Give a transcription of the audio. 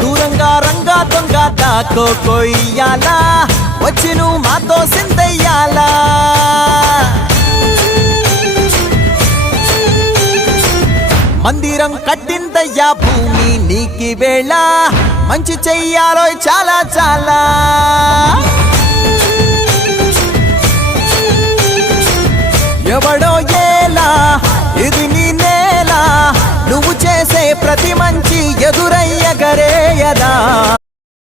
దూరంగా రంగా దొంగ దాకో కొయ్యాలా వచ్చి నువ్వు మాతో సిందయ్యాలా మందిరం కట్టిందయ్యా భూమి నీకి వేళ మంచి చెయ్యాలో చాలా చాలా ఎవడో ఏలా ఇది నీ నేల నువ్వు చేసే ప్రతి మంచి ఎదురై